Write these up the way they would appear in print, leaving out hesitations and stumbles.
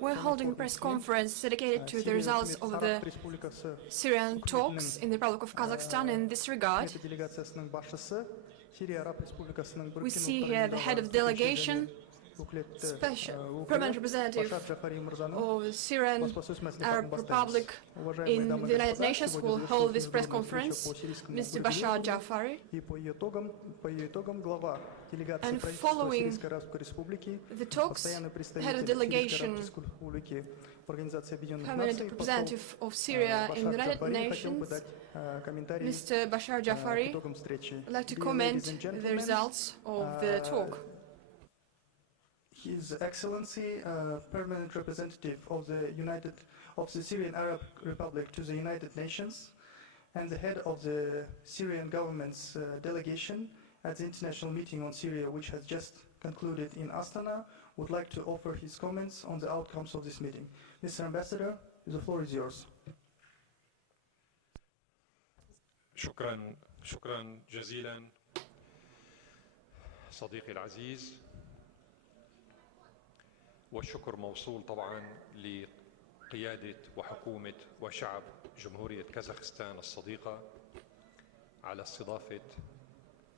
We're holding a press conference dedicated to the results of the Syrian talks in the Republic of Kazakhstan. In this regard, we see here the head of delegation, special permanent representative of the Syrian Arab Republic in the United Nations, who will hold this press conference, Mr. Bashar Jafari. And following the talks, the head of delegation, permanent representative of Syria in the United Nations, Mr. Bashar Jafari, would like to comment the results of the talk. His Excellency, permanent representative of the Syrian Arab Republic to the United Nations, and the head of the Syrian government's delegation at the international meeting on Syria, which has just concluded in Astana, would like to offer his comments on the outcomes of this meeting. Mr. Ambassador, the floor is yours. شكرا جزيلا صديقي العزيز، والشكر موصول طبعا لقيادة وحكومة وشعب جمهورية كازاخستان الصديقة على استضافة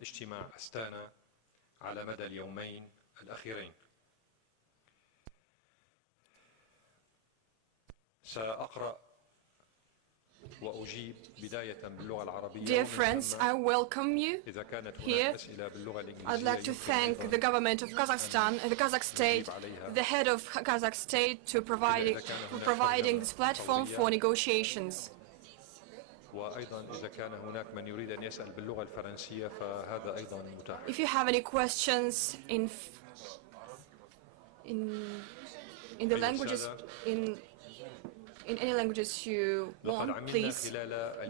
اجتماع أستانا على مدى اليومين الأخيرين. سأقرأ وأجيب بداية باللغة العربية. Dear friends, I welcome you here. I'd like to thank the government of Kazakhstan, the Kazakh state, the head of Kazakh state for providing this platform for negotiations. If you have any questions in the languages, in any languages you want, please.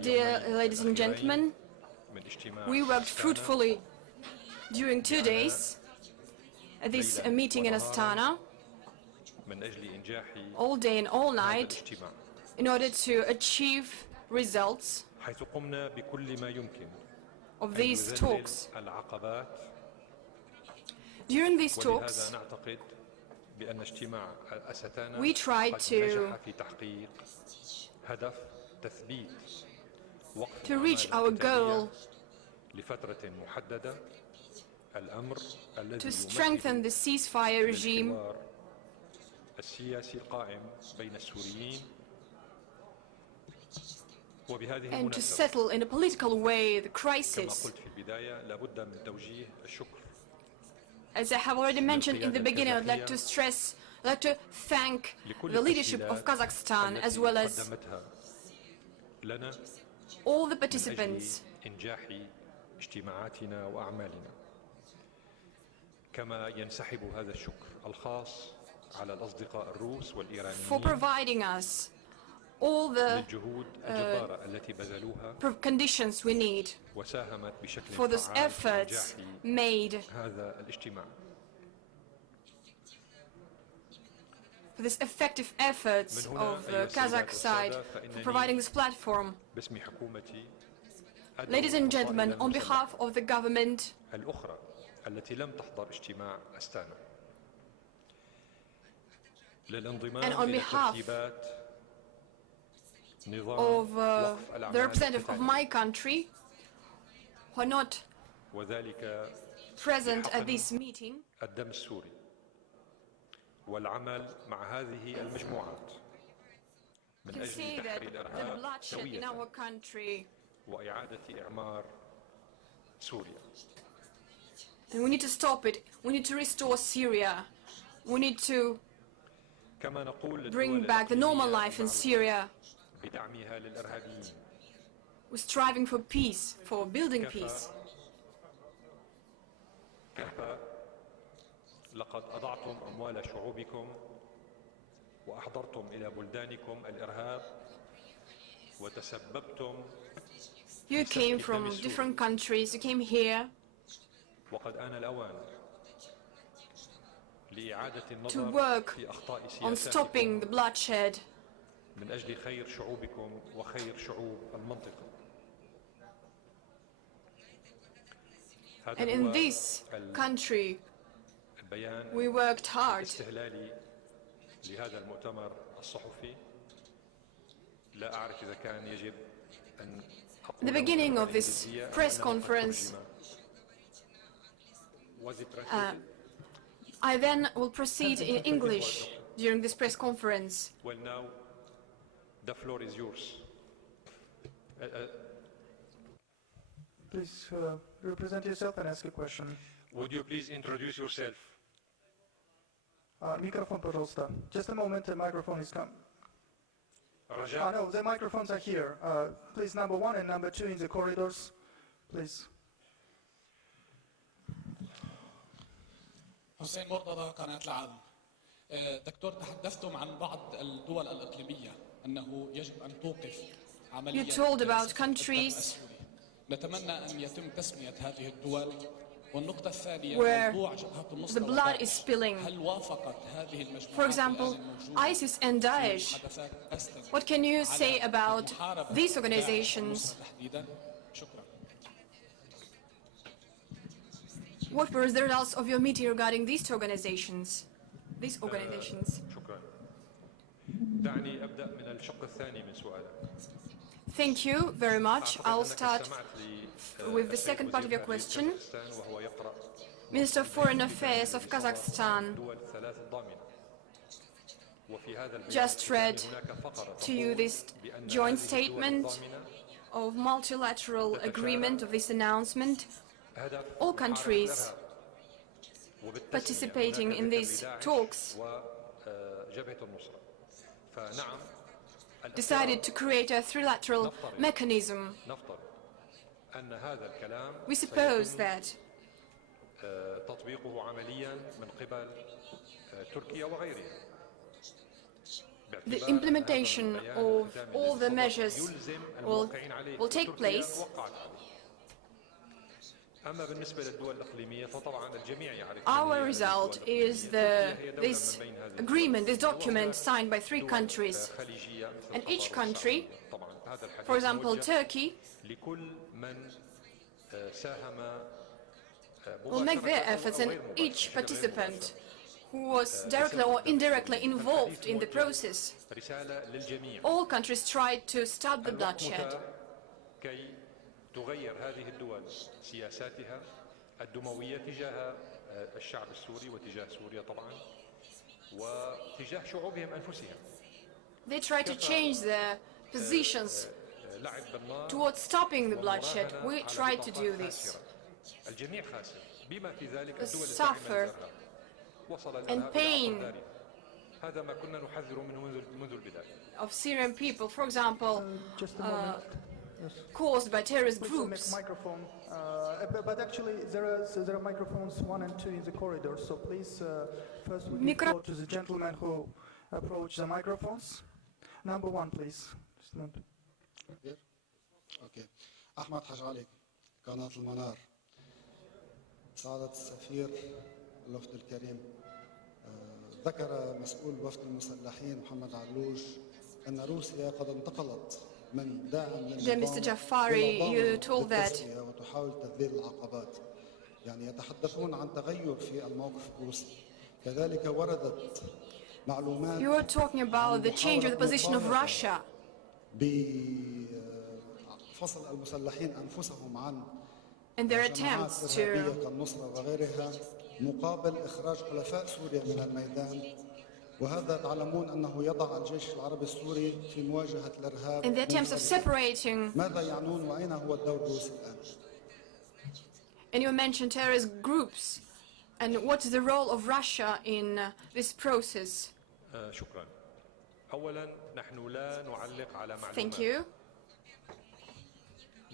Dear ladies and gentlemen, we worked fruitfully during 2 days at this meeting in Astana, all day and all night, in order to achieve results of these talks. During these talks, we tried to reach our goal to strengthen the ceasefire regime and to settle in a political way the crisis. As I have already mentioned in the beginning, I'd like to thank the leadership of Kazakhstan as well as all the participants for providing us all the conditions we need for those efforts made, for this effective efforts of the Kazakh side for providing this platform. Ladies and gentlemen, on behalf of the government and on behalf of the representative of my country who are not present at this meeting, you can see that the bloodshed in our country, and we need to stop it. We need to restore Syria. We need to bring back the normal life in Syria. We're striving for peace, for building peace. لقد أضعتم أموال شعوبكم وأحضرتم إلى بلدانكم الإرهاب وتسببتم. You came from different countries. You came here وقد آن الأوان لإعادة to النظر work في أخطاء on stopping the سياساتكم bloodshed من أجل خير شعوبكم وخير شعوب المنطقة. and in this country We worked hard. استهلالي لهذا المؤتمر الصحفي لا أعرف إذا كان يجب أن At the beginning of this press conference, I then will proceed in English during this press conference. Well, now the floor is yours. Please represent yourself and ask a question. Would you please introduce yourself? Microphone, пожалуйста. Just a moment, the microphone is coming. No, the microphones are here. Please, number 1 and number 2 in the corridors, please. حسين مرتضى قناة العالم. دكتور تحدثتم عن بعض الدول الإقليمية أنه يجب أن توقف عملية. You told about countries نتمنى أن يتم تسمية هذه الدول. والنقطة الثانية where موضوع جبهة the النصرة blood is spilling. هل وافقت هذه المجموعات For example, ISIS and Daesh. What can you say about these organizations? What were the results of your meeting regarding these two organizations? شكرا. دعني أبدأ من الشق الثاني من سؤالك. Thank you very much. I'll start with the second part of your question. Minister of Foreign Affairs of Kazakhstan just read to you this joint statement of multilateral agreement of this announcement. All countries participating in these talks decided to create a trilateral mechanism. We suppose that the implementation of all the measures will take place. Our result is this agreement, this document signed by 3 countries. And each country, for example, Turkey, will make their efforts, and each participant who was directly or indirectly involved in the process, all countries tried to stop the bloodshed. تغير هذه الدول سياساتها الدموية تجاه الشعب السوري وتجاه سوريا طبعا وتجاه شعوبهم أنفسهم. They try to change their positions towards stopping the bloodshed. We try to do this. الجميع خاسر بما في ذلك The الدول suffer and pain هذا ما كنا نحذر منه منذ البداية. of Syrian people, for example, Just a moment. caused by terrorist Please groups. microphone. But actually, there are microphones 1 and 2 in the corridor. So please, first we give floor to the gentleman who approached the microphones. Number 1, please. اوكي. احمد حاج علي قناة المنار. سعادة السفير الوفد الكريم ذكر مسؤول وفد المسلحين محمد علوش أن روسيا قد انتقلت من داعم Mr. Jafari, you told that وتحاول تذليل العقبات. يعني يتحدثون عن تغير في الموقف الروسي. كذلك وردت معلومات you were talking about the change of the position of Russia. بفصل المسلحين أنفسهم عن and their attempts to كالنصرة وغيرها مقابل إخراج حلفاء سوريا من الميدان. وهذا تعلمون أنه يضع الجيش العربي السوري في مواجهة الإرهاب. in the attempts of separating. ماذا يعنون وأين هو الدور الروسي الآن؟ And you mentioned terrorist groups. And what is the role of Russia in this process? شكرا. أولا نحن لا نعلق على معلومات. Thank you.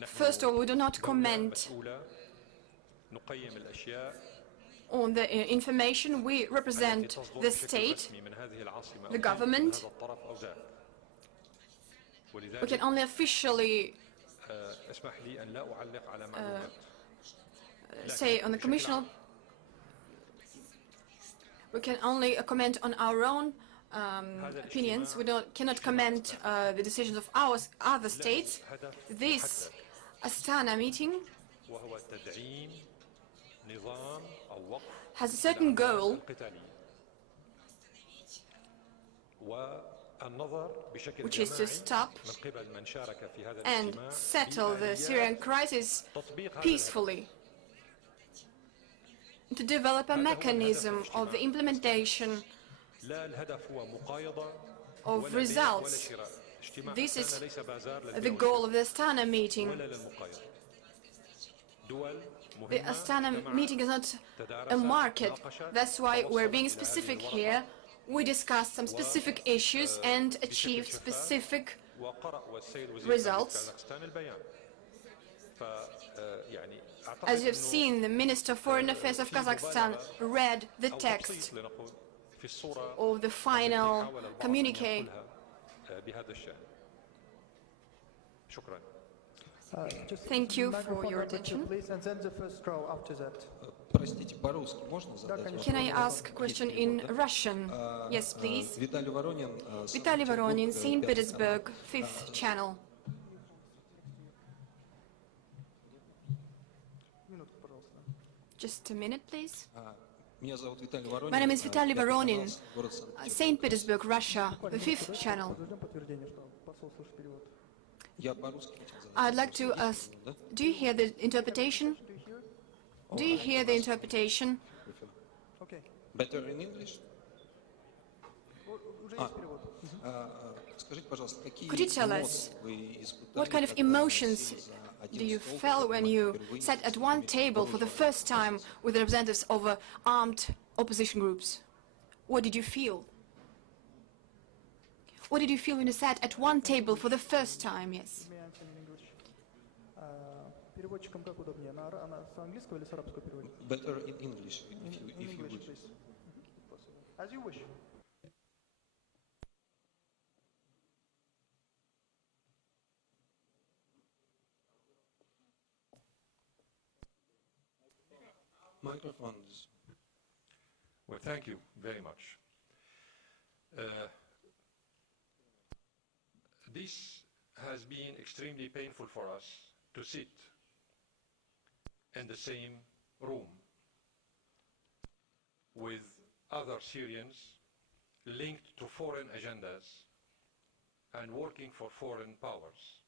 First of all, we do not comment نقيم الأشياء on the information. We represent the state, the government. We can only officially say on the commissional. We can only comment on our own opinions. We cannot comment the decisions of other states. This Astana meeting has a certain goal, which is to stop and settle the Syrian crisis peacefully, to develop a mechanism of the implementation of results. This is the goal of the Astana meeting. The Astana meeting is not a market. That's why we're being specific here. We discussed some specific issues and achieved specific results. As you've seen, the Minister of Foreign Affairs of Kazakhstan read the text of the final communique. Thank you for your attention. Please, and then the first row after that. Can I ask a question in Russian? Yes, please. Vitaly Voronin, St. Petersburg, 5th channel. Just a minute, please. My name is Vitaly Voronin, St. Petersburg, Russia, the 5th channel. I'd like to ask, do you hear the interpretation? Do you hear the interpretation? Okay. Better in English? Could you tell us what kind of emotions do you feel when you sat at one table for the first time with the representatives of armed opposition groups? What did you feel? What did you feel when you sat at one table for the first time? Yes. May I answer in English? Переводчикам как удобнее? С английского или с арабского переводить? Better in English, if you wish. Please. As you wish. Microphones. Well, thank you very much. This has been extremely painful for us to sit in the same room with other Syrians linked to foreign agendas and working for foreign powers.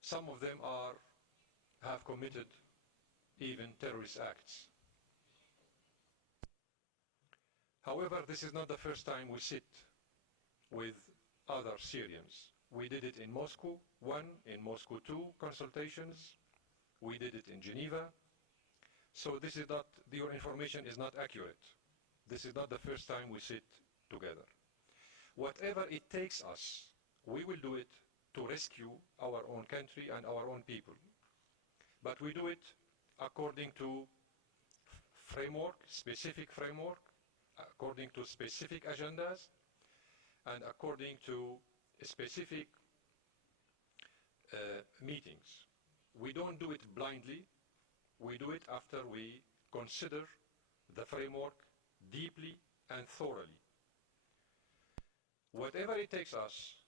Some of them have committed even terrorist acts. However, this is not the first time we sit with other Syrians. We did it in Moscow 1, in Moscow 2 consultations. We did it in Geneva. So this is not, your information is not accurate. This is not the first time we sit together. Whatever it takes us, we will do it to rescue our own country and our own people. But we do it according to framework, specific framework, according to specific agendas, and according to specific meetings. We don't do it blindly. We do it after we consider the framework deeply and thoroughly. Whatever it takes us,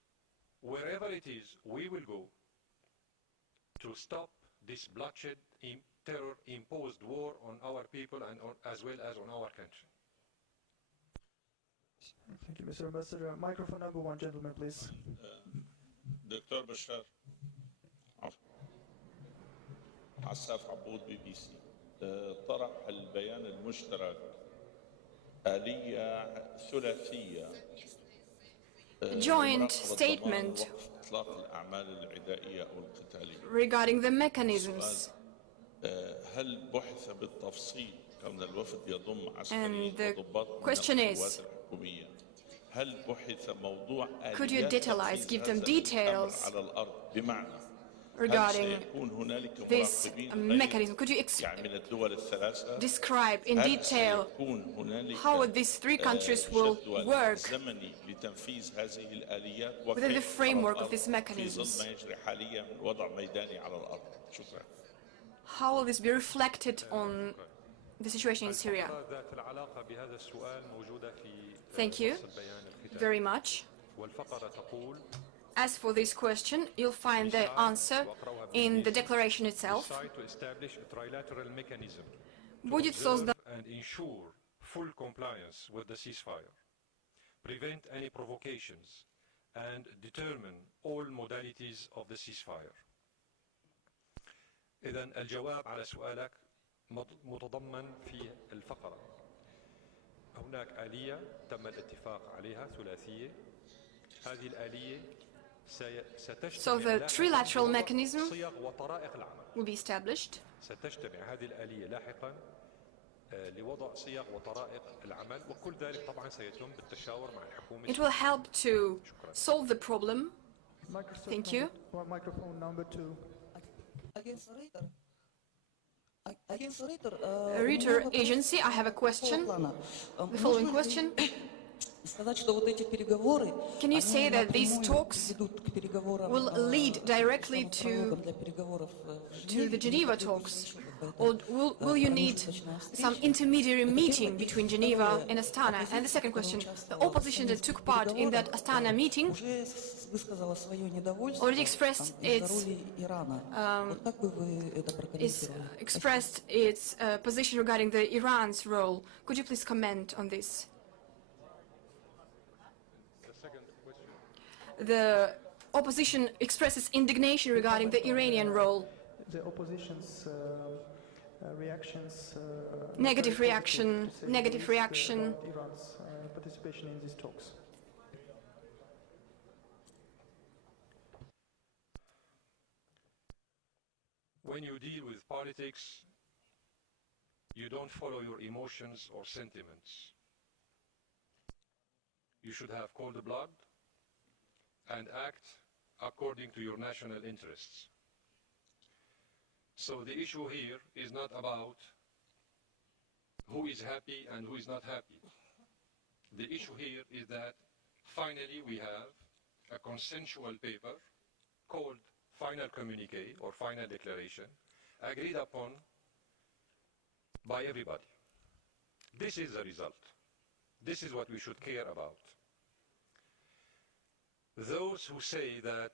wherever it is, we will go to stop this bloodshed, terror-imposed war on our people and as well as on our country. Thank you, Mr. Ambassador. Microphone number 1, gentleman, please. دكتور بشار عساف عبود BBC طرح البيان المشترك آلية ثلاثية Joint statement إطلاق الأعمال العدائية أو القتالية regarding the mechanisms. هل بحث بالتفصيل كون الوفد يضم عسكريين وضباط من question is, القوات الحكومية هل بحث موضوع could you detailize, give them details على الأرض بمعنى regarding this mechanism? Could you describe in detail how these three countries will work within the framework of these mechanisms? How will this be reflected on the situation in Syria? Thank you very much. As for this question, you'll find the answer in the declaration itself. Decide to establish a trilateral mechanism to Будет observe создан and ensure full compliance with the ceasefire, prevent any provocations, and determine all modalities of the ceasefire. إذن الجواب على سؤالك متضمن في الفقرة. هناك آلية تم الاتفاق عليها ثلاثية. هذه الآلية So the trilateral mechanism صيغ وطرائق العمل. will be established. ستجتمع هذه الآلية لاحقا لوضع صيغ وطرائق العمل، وكل ذلك طبعا سيتم بالتشاور مع الحكومة. It will help to solve the problem. Thank you. Microphone number 2. Reader agency, I have a question. The following question. Can you say that these talks will lead directly to the Geneva talks? Or will you need some intermediary meeting between Geneva and Astana? And the second question, the opposition that took part in that Astana meeting already expressed its position regarding the Iran's role. Could you please comment on this? The opposition expresses indignation regarding the Iranian role. The opposition's reactions. Negative reaction. Iran's participation in these talks. When you deal with politics, you don't follow your emotions or sentiments. You should have cold blood and act according to your national interests. So the issue here is not about who is happy and who is not happy. The issue here is that finally we have a consensual paper called final communique or final declaration agreed upon by everybody. This is the result. This is what we should care about. Those who say that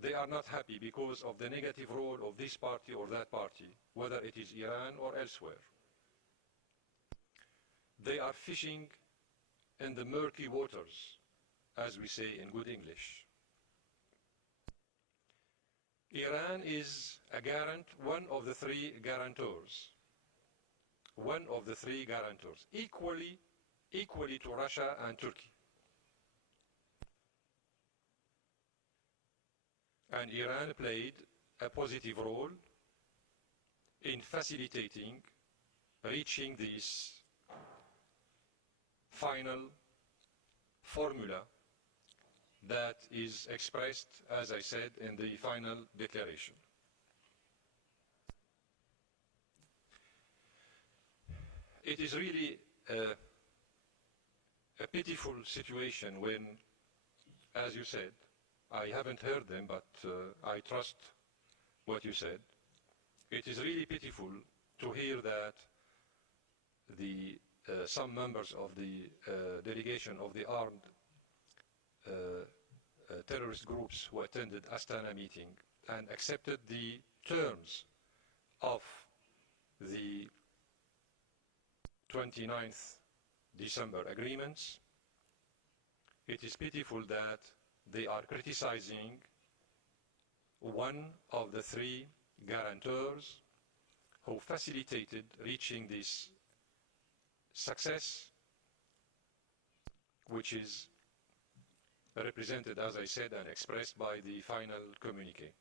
they are not happy because of the negative role of this party or that party, whether it is Iran or elsewhere, they are fishing in the murky waters, as we say in good English. Iran is a garant, one of the three guarantors, equally to Russia and Turkey. And Iran played a positive role in facilitating reaching this final formula that is expressed, as I said, in the final declaration. It is really a pitiful situation when, as you said, I haven't heard them, but I trust what you said. It is really pitiful to hear that some members of the delegation of the armed terrorist groups who attended Astana meeting and accepted the terms of the 29th December agreements. It is pitiful that they are criticizing one of the three guarantors who facilitated reaching this success, which is represented, as I said, and expressed by the final communique.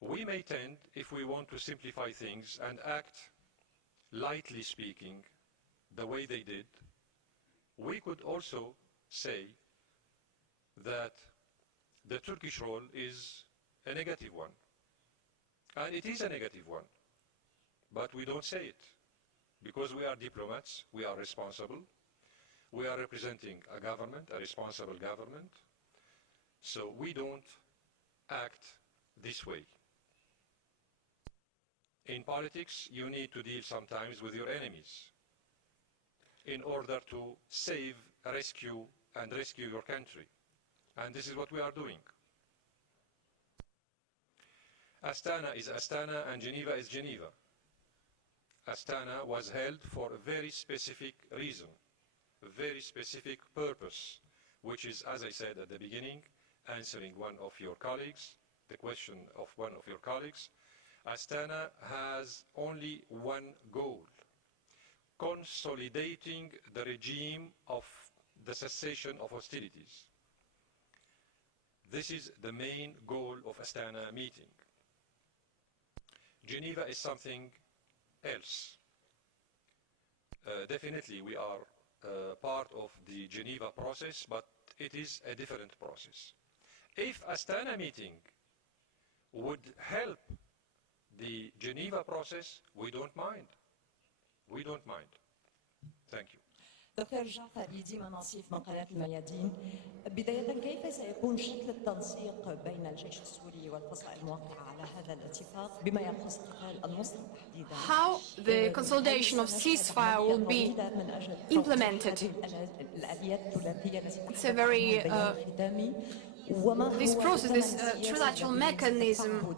We may tend, if we want to simplify things and act lightly speaking, the way they did, we could also say that the Turkish role is a negative one. And it is a negative one. But we don't say it. Because we are diplomats, we are responsible. We are representing a government, a responsible government. So we don't act this way. In politics, you need to deal sometimes with your enemies. in order to save, rescue your country. And this is what we are doing. Astana is Astana and Geneva is Geneva. Astana was held for a very specific reason, a very specific purpose, which is, as I said at the beginning, answering one of your colleagues, the question of one of your colleagues. Astana has only one goal: consolidating the regime of the cessation of hostilities. This is the main goal of Astana meeting. Geneva is something else. Definitely we are part of the Geneva process, but it is a different process. If Astana meeting would help the Geneva process, we don't mind. We don't mind. Thank you. دكتور جعفر يديم نصيف من قناة الميادين. بداية كيف سيكون شكل التنسيق بين الجيش السوري والفصائل الموقعة على هذا الاتفاق بما يخص قتال النصرة تحديدا؟ How the consolidation of ceasefire will be implemented. It's a very this process, this trilateral mechanism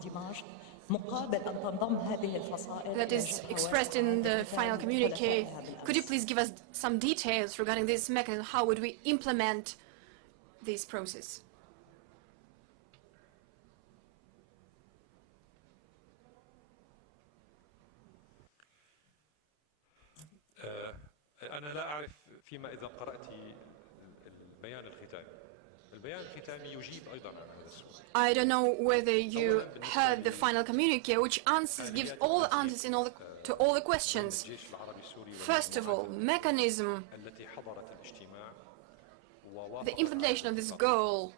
that is expressed in the final communique. Could you please give us some details regarding this mechanism? How would we implement this process? أنا لا أعرف فيما إذا قرأت البيان الختامي. البيان الختامي يجيب أيضا عن هذا السؤال. I don't know whether you heard the final communique, which gives all the answers to all the questions. First of all, mechanism, the implementation of this goal,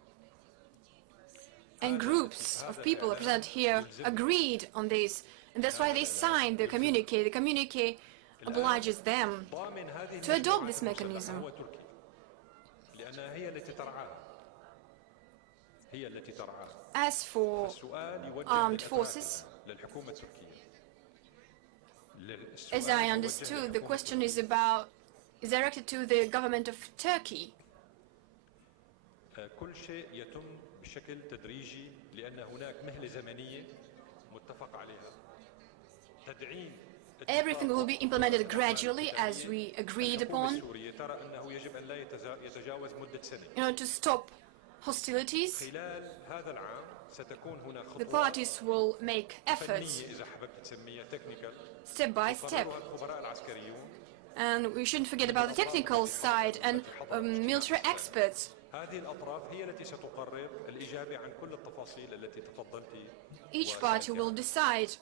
and groups of people represented here agreed on this, and that's why they signed the communique. The communique obliges them to adopt this mechanism. As for armed forces, as I understood, the question is directed to the government of Turkey. كل شيء يتم بشكل تدريجي لأن هناك مهلة زمنية متفق عليها. تدعيم Everything will be implemented gradually, as we agreed upon, in order to stop hostilities. The parties will make efforts step by step. And we shouldn't forget about the technical side and military experts. Each party will decide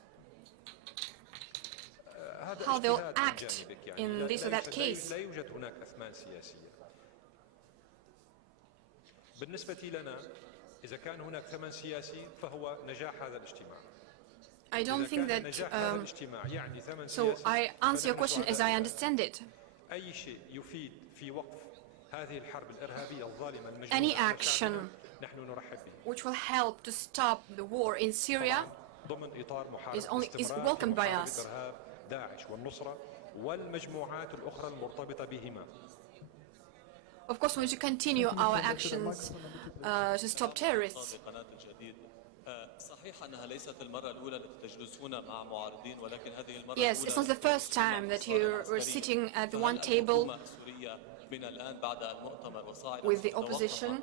how they'll act in this or that case. I don't think that, so I answer your question as I understand it. Any action which will help to stop the war in Syria is welcomed by us. Of course, we need to continue our actions to stop terrorists. Yes, it's not the first time that you were sitting at one table with the opposition.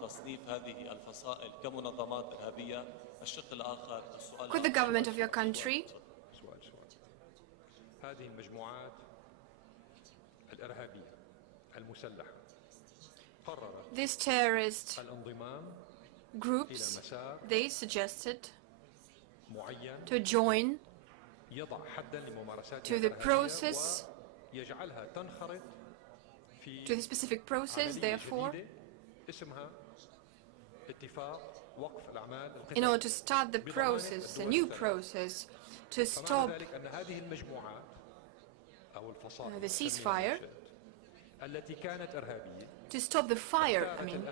Could the government of your country these terrorist groups, they suggested to join to the process, to the specific process, therefore, in order to start the process, a new process, to stop the ceasefire, to stop the fire. I mean,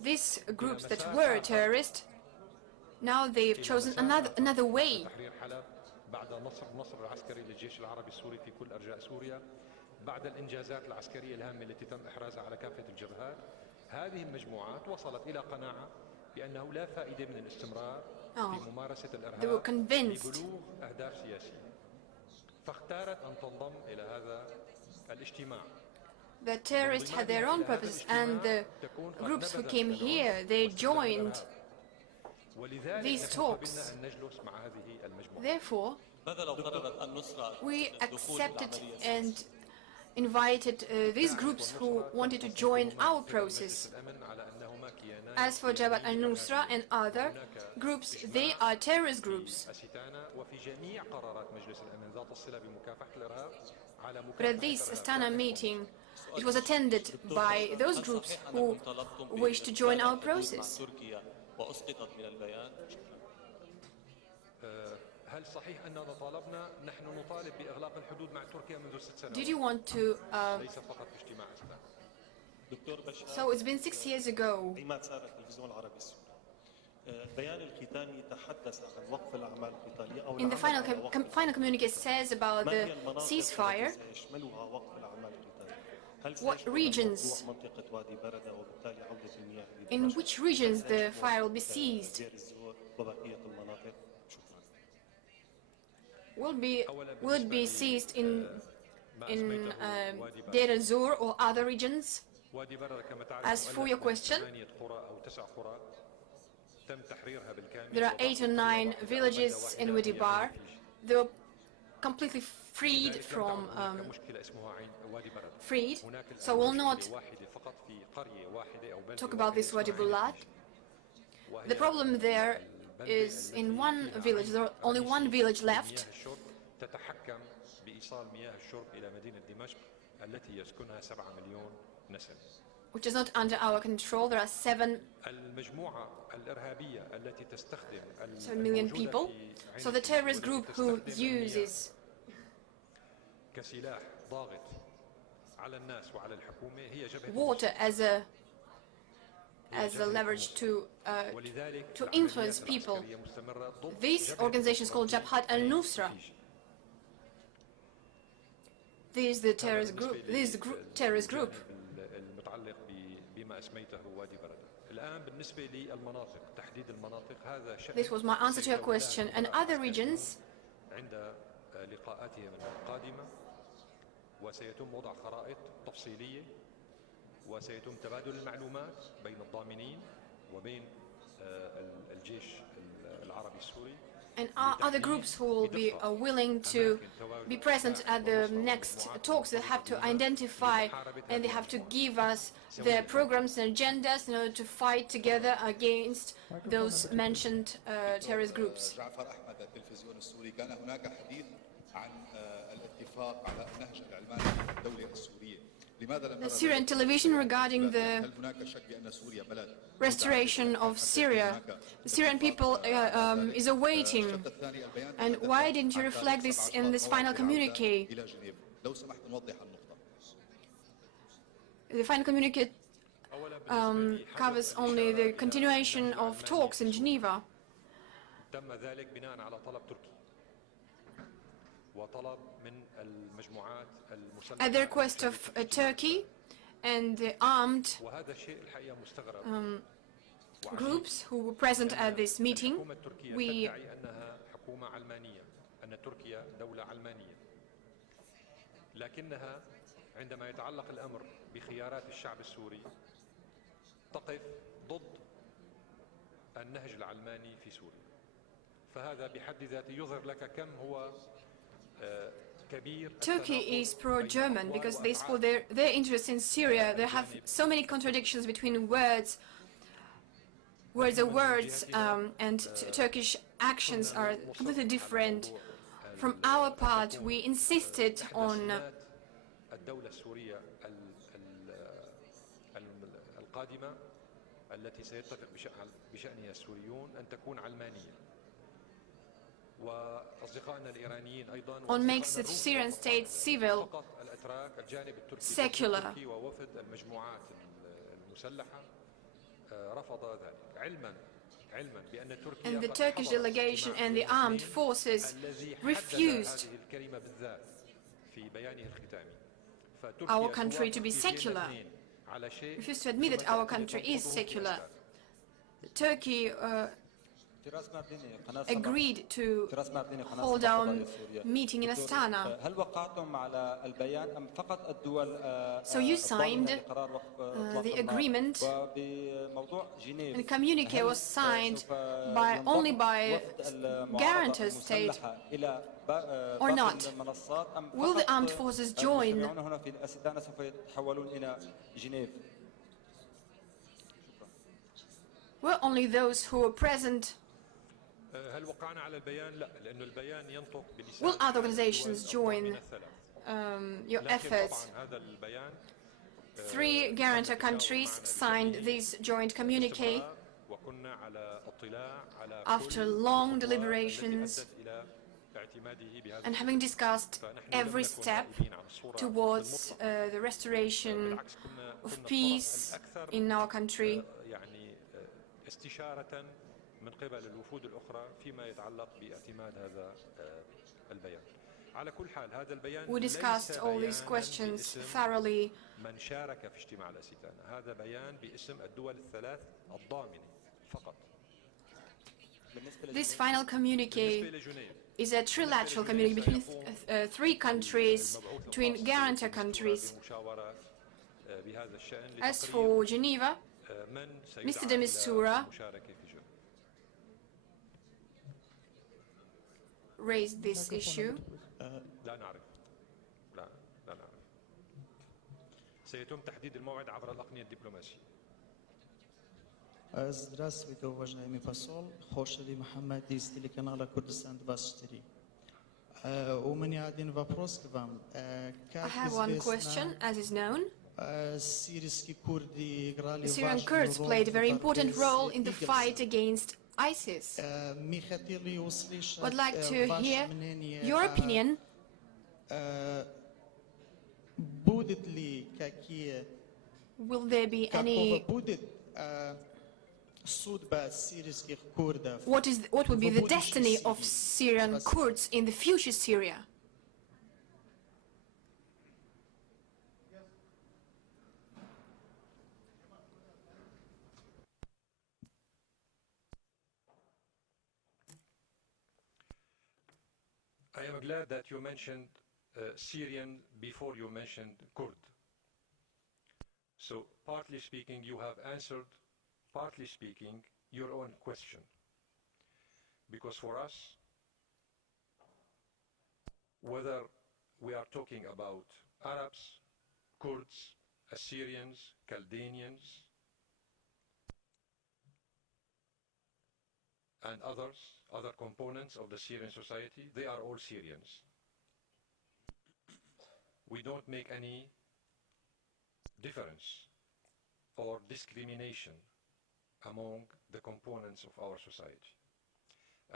these groups that were terrorist, now they've chosen another way. بعد الإنجازات العسكرية الهامة التي تم إحرازها على كافة الجبهات هذه المجموعات وصلت إلى قناعة بأنه لا فائدة من الاستمرار في ممارسة الإرهاب لبلوغ أهداف سياسية فاختارت أن تنضم إلى هذا الاجتماع. The terrorists had their own purposes, and the groups who came here, they joined these talks. Therefore, we accepted and invited these groups who wanted to join our process. As for Jabhat al-Nusra and other groups, they are terrorist groups. But at this Astana meeting, it was attended by those groups who wish to join our process. Did you want to... So it's been 6 years ago. In the final communique says about the ceasefire. What regions, in which regions the fire will be seized? Will it be seized in Deir el-Zur or other regions? As for your question, there are 8 or 9 villages in Wadi Bar. They were completely freed from so we'll not talk about this Wadi Bulat. The problem there is in one village, there are only one village left, which is not under our control. There are 7 million people. So the terrorist group who uses water as a leverage to influence people. This organization is called Jabhat al-Nusra. This is the terrorist group. This is the terrorist group. This was my answer to your question. And other regions, وسيتم وضع خرائط تفصيلية وسيتم تبادل المعلومات بين الضامنين وبين الجيش العربي السوري. And other groups who will be willing to be present at the next talks, they have to identify and they have to give us their programs and agendas in order to fight together against those mentioned terrorist groups. The Syrian television regarding the restoration of Syria. The Syrian people is awaiting. And why didn't you reflect this in this final communique? The final communique covers only the continuation of talks in Geneva. At the request of Turkey and the armed groups who were present at this meeting, we لكنها عندما يتعلق الأمر بخيارات الشعب السوري تقف ضد النهج العلماني في سوريا فهذا بحد ذاته يظهر لك كم هو Turkey is pro-German because they support their interests in Syria. They have so many contradictions between words and Turkish actions are completely different. From our part, we insisted on الدولة السورية القادمة التي سيتفق بشأنها السوريون أن تكون علمانية. On makes the Syrian state civil, secular. And the Turkish delegation and the armed forces refused. our country to be secular, refused to admit that our country is secular. Turkey agreed to hold down meeting in Astana. So you signed the agreement, and the communique was signed only by guarantor state or not. Will the armed forces join? Were only those who were present? Will other organizations join your efforts? 3 guarantor countries signed this joint communique after long deliberations and having discussed every step towards the restoration of peace in our country. من قبل الوفود الأخرى فيما يتعلق باعتماد هذا البيان. على كل حال هذا البيان We discussed all these questions thoroughly. من شارك في اجتماع الأستانة. هذا بيان باسم الدول الثلاث الضامنة فقط. This final communique is a trilateral communique between 3 countries, between guarantor countries. As for Geneva, Mr. de Mistura raised this issue. لا نعرف. لا نعرف. سيتم تحديد الموعد عبر الأقنية الدبلوماسية. Здравствуйте, уважаемый посол. Хошели Мухаммад из телеканала Курдистан 24. У меня один вопрос к вам. I have one question, as is known. The Syrian Kurds played a very important role in the fight against ISIS. I'd like to hear your opinion. Will there be any... What will be the destiny of Syrian Kurds in the future Syria? I am glad that you mentioned Syrian before you mentioned Kurd. So, partly speaking, you have answered, partly speaking, your own question. Because for us, whether we are talking about Arabs, Kurds, Assyrians, Chaldeans, and other components of the Syrian society, they are all Syrians. We don't make any difference or discrimination among the components of our society.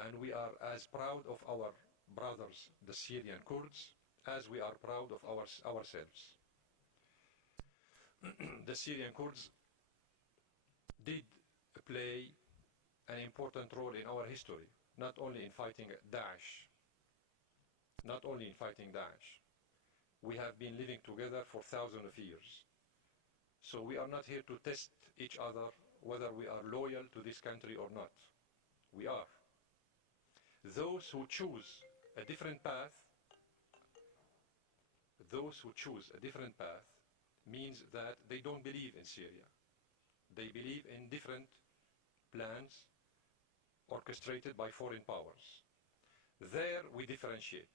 And we are as proud of our brothers, the Syrian Kurds, as we are proud of ourselves. The Syrian Kurds did play an important role in our history, not only in fighting Daesh. We have been living together for thousands of years. So we are not here to test each other whether we are loyal to this country or not. We are. Those who choose a different path means that they don't believe in Syria. They believe in different plans orchestrated by foreign powers. There we differentiate.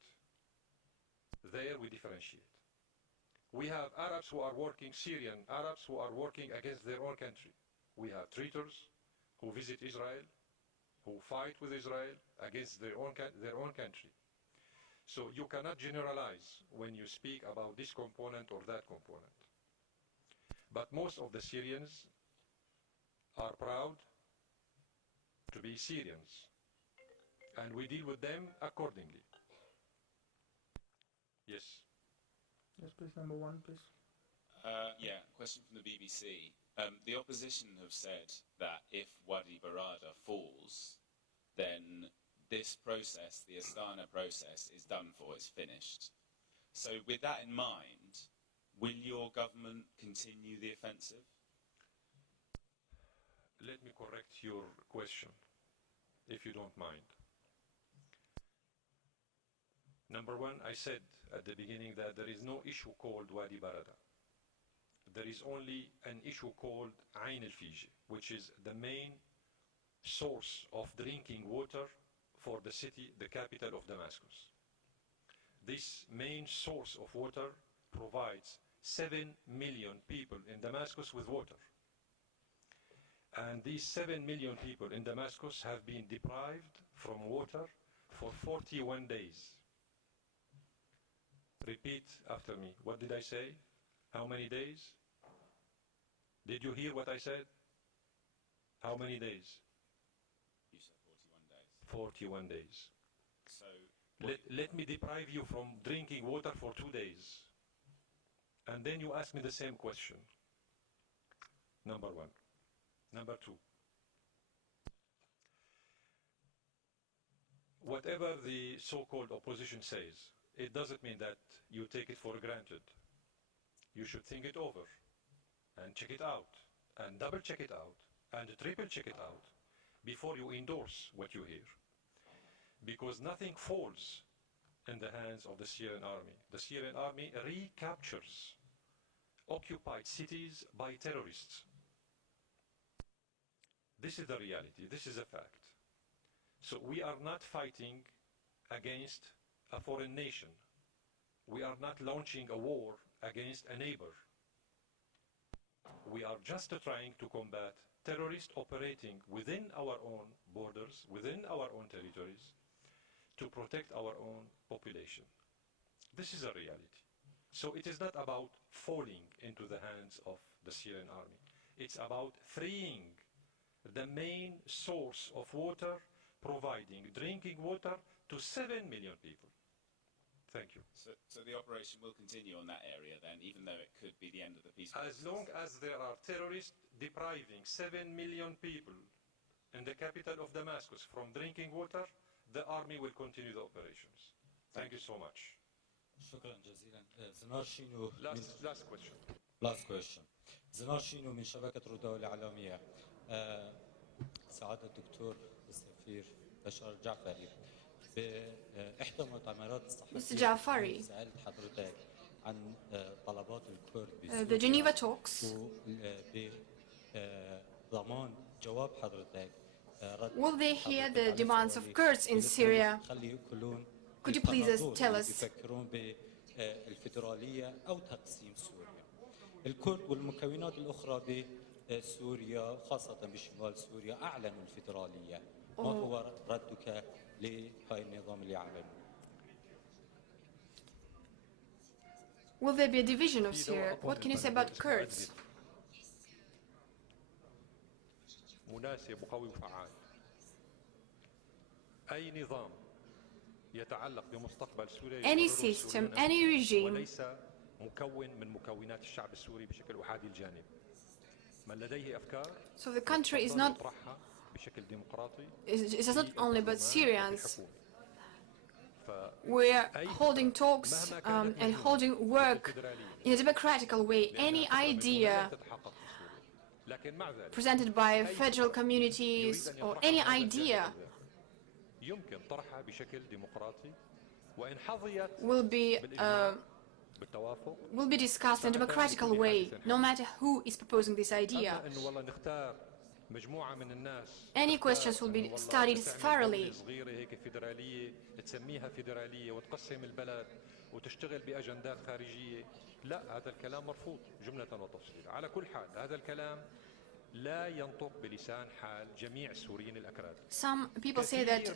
We have Arabs who are working, Syrian Arabs who are working against their own country. We have traitors who visit Israel, who fight with Israel against their own country. So you cannot generalize when you speak about this component or that component. But most of the Syrians are proud to be Syrians, and we deal with them accordingly. Yes. Yes, please, number 1, please. Yeah, question from the BBC. The opposition have said that if Wadi Barada falls, then this process, the Astana process, is done for, it's finished. So with that in mind, will your government continue the offensive? Let me correct your question, if you don't mind. Number one, I said at the beginning that there is no issue called Wadi Barada. There is only an issue called Ain al-Fiji, which is the main source of drinking water for the city, the capital of Damascus. This main source of water provides 7 million people in Damascus with water. And these 7 million people in Damascus have been deprived from water for 41 days. Repeat after me. What did I say? How many days? Did you hear what I said? How many days? You said 41 days. 41 days. So let me deprive you from drinking water for 2 days. And then you ask me the same question. Number one. Number two. Whatever the so-called opposition says, it doesn't mean that you take it for granted. You should think it over and check it out and double check it out and triple check it out before you endorse what you hear. Because nothing falls in the hands of the Syrian army. The Syrian army recaptures occupied cities by terrorists. This is the reality. This is a fact. So we are not fighting against a foreign nation. We are not launching a war against a neighbor. We are just trying to combat terrorists operating within our own borders, within our own territories, to protect our own population. This is a reality. So it is not about falling into the hands of the Syrian army. It's about freeing the main source of water, providing drinking water to 7 million people. Thank you. So the operation will continue on that area then, even though it could be the end of the peace process? As long as there are terrorists depriving 7 million people in the capital of Damascus from drinking water, the army will continue the operations. Thank you so much. شكرا جزيلا. زنار شينو. Last question. Last question. زنار شينو من شبكة رودة الإعلامية. سعادة الدكتور السفير بشار جعفري بإحدى المؤتمرات الصحفية Mr. Jafari, سألت حضرتك عن طلبات الكرد the Geneva talks, بضمان جواب حضرتك. will they hear the demands of Kurds in Syria? Could you please tell us? يفكرون بالفيدرالية أو تقسيم سوريا. الكرد والمكونات الأخرى بسوريا خاصة بشمال سوريا أعلنوا الفيدرالية. ما هو ردك لهاي النظام اللي أعلنوا؟ Will there be a division of Syria? What can you say about Kurds? مناسب وقوي وفعال. أي نظام يتعلق بمستقبل سوريا Any system, any regime وليس مكون من مكونات الشعب السوري بشكل أحادي الجانب. من لديه أفكار So the country is not, بشكل ديمقراطي. it's not only about Syrians. We're holding talks and holding work in a democratical way. Any idea presented by federal communities or any idea يمكن طرحها بشكل ديمقراطي وإن حظيت will be discussed in a democratical way, no matter who is proposing this idea. Any questions will be studied thoroughly. تسميها فيدرالية وتقسم البلد وتشتغل بأجندات خارجية. لا، هذا الكلام مرفوض جملة وتفصيلا. على كل حال هذا الكلام لا ينطق بلسان حال جميع السوريين الأكراد. Some people say that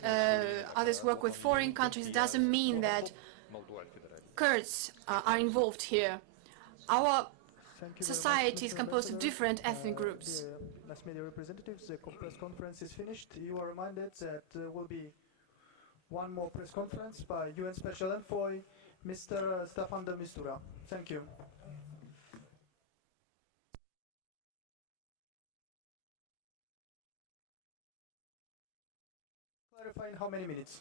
others work with foreign countries. Doesn't mean that Kurds are involved here. Our society is composed of different ethnic groups. Mass media representatives, the press conference is finished. You are reminded that there will be one more press conference by UN Special Envoy, Mr. Staffan de Mistura. Thank you. Clarifying how many minutes?